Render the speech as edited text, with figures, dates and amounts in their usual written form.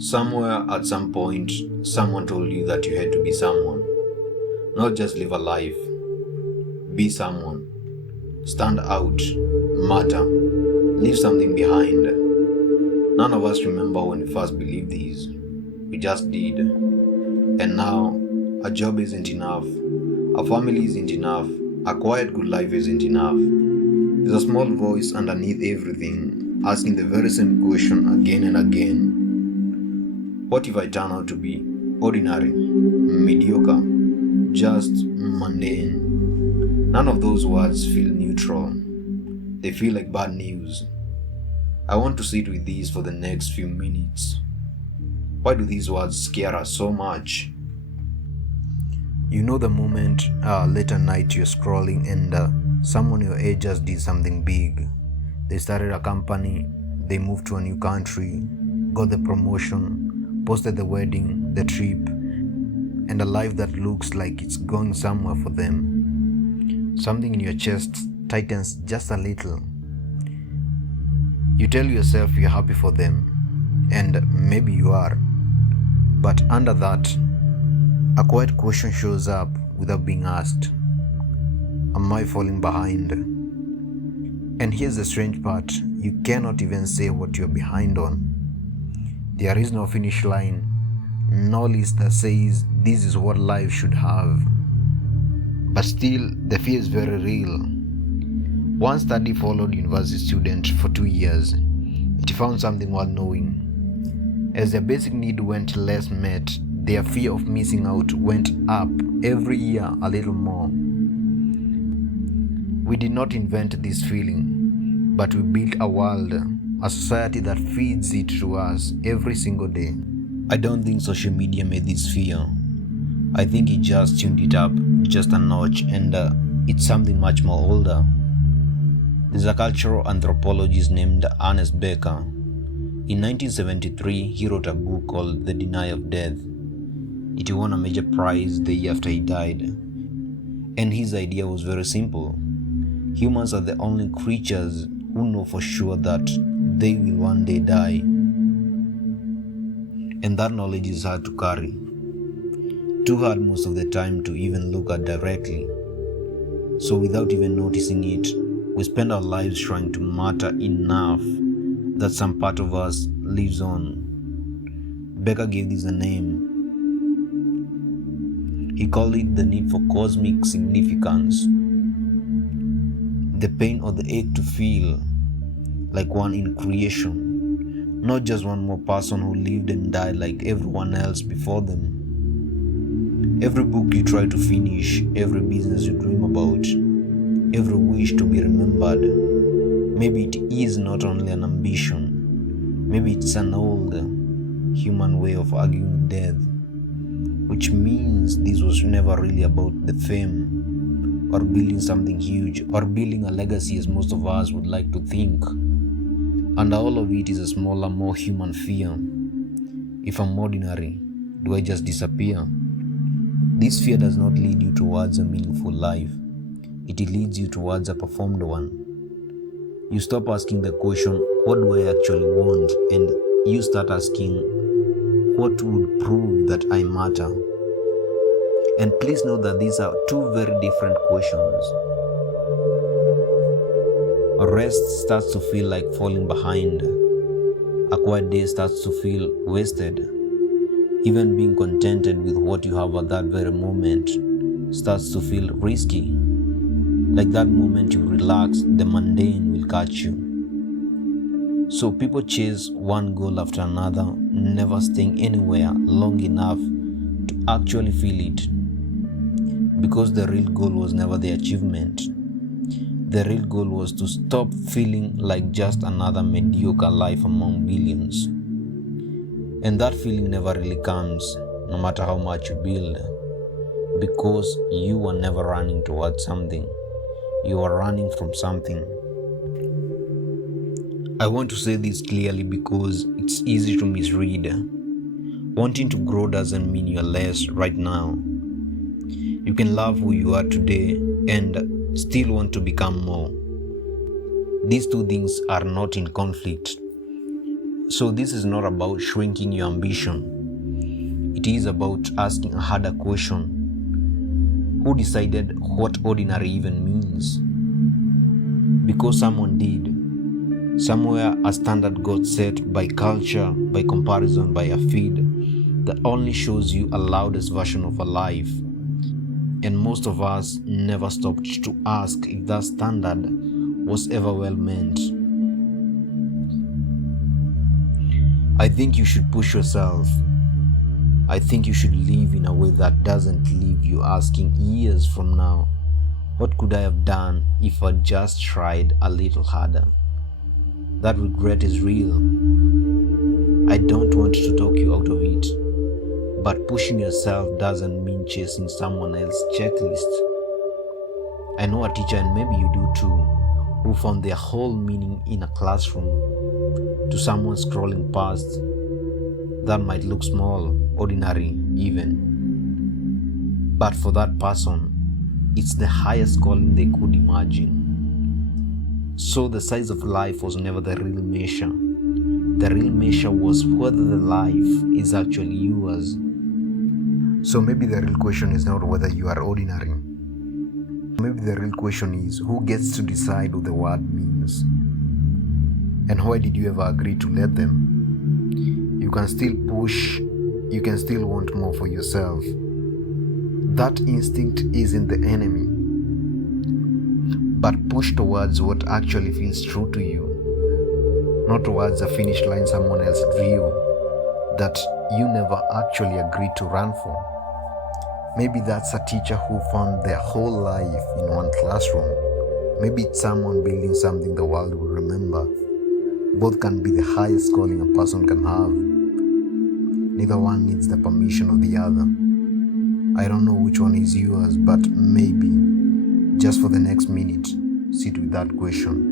Somewhere at some point, someone told you that you had to be someone. Not just live a life. Be someone. Stand out. Matter. Leave something behind. None of us remember when we first believed these. We just did. And now, a job isn't enough. A family isn't enough. A quiet good life isn't enough. There's a small voice underneath everything, asking the very same question again and again. What if I turn out to be ordinary, mediocre, just mundane? None of those words feel neutral. They feel like bad news. I want to sit with these for the next few minutes. Why do these words scare us so much? You know the moment late at night you're scrolling and someone your age just did something big. They started a company, they moved to a new country, got the promotion, posted the wedding, the trip, and a life that looks like it's going somewhere for them. Something in your chest tightens just a little. You tell yourself you're happy for them, and maybe you are. But under that, a quiet question shows up without being asked. Am I falling behind? And here's the strange part, you cannot even say what you're behind on. There is no finish line, no list that says this is what life should have. But still, the fear is very real. One study followed university students for 2 years. It found something worth knowing. As their basic need went less met, their fear of missing out went up every year a little more. We did not invent this feeling, but we built a world, a society that feeds it to us every single day. I don't think social media made this fear. I think it just tuned it up just a notch, and it's something much more older. There's a cultural anthropologist named Ernest Becker. In 1973, he wrote a book called The Denial of Death. It won a major prize the year after he died. And his idea was very simple. Humans are the only creatures who know for sure that they will one day die. And that knowledge is hard to carry. Too hard most of the time to even look at directly. So without even noticing it, we spend our lives trying to matter enough that some part of us lives on. Becker gave this a name. He called it the need for cosmic significance. The pain or the ache to feel like one in creation, not just one more person who lived and died like everyone else before them. Every book you try to finish, every business you dream about, every wish to be remembered, maybe it is not only an ambition, maybe it's an old human way of arguing with death, which means this was never really about the fame or building something huge or building a legacy as most of us would like to think. And all of it is a smaller, more human fear. If I'm ordinary, do I just disappear? This fear does not lead you towards a meaningful life. It leads you towards a performed one. You stop asking the question, what do I actually want? And you start asking, what would prove that I matter? And please know that these are two very different questions. Rest starts to feel like falling behind. A quiet day starts to feel wasted. Even being contented with what you have at that very moment starts to feel risky. Like that moment you relax, the mundane will catch you. So people chase one goal after another, never staying anywhere long enough to actually feel it. Because the real goal was never the achievement. The real goal was to stop feeling like just another mediocre life among billions. And that feeling never really comes, no matter how much you build. Because you are never running towards something. You are running from something. I want to say this clearly because it's easy to misread. Wanting to grow doesn't mean you're less right now. You can love who you are today and still want to become more. These two things are not in conflict. So this is not about shrinking your ambition. It is about asking a harder question. Who decided what ordinary even means? Because someone did. Somewhere a standard got set by culture, by comparison, by a feed that only shows you a loudest version of a life. And most of us never stopped to ask if that standard was ever well meant. I think you should push yourself. I think you should live in a way that doesn't leave you asking years from now, what could I have done if I just tried a little harder? That regret is real. I don't want to talk you out of it, but pushing yourself doesn't mean chasing someone else's checklist. I know a teacher, and maybe you do too, who found their whole meaning in a classroom. To someone scrolling past, that might look small, ordinary even. But for that person, it's the highest calling they could imagine. So the size of life was never the real measure. The real measure was whether the life is actually yours. So maybe the real question is not whether you are ordinary. Maybe the real question is who gets to decide what the word means. And why did you ever agree to let them? You can still push, you can still want more for yourself. That instinct isn't the enemy, but push towards what actually feels true to you, not towards a finish line someone else drew that you never actually agreed to run for. Maybe that's a teacher who found their whole life in one classroom. Maybe it's someone building something the world will remember. Both can be the highest calling a person can have. Neither one needs the permission of the other. I don't know which one is yours, but maybe, just for the next minute, sit with that question.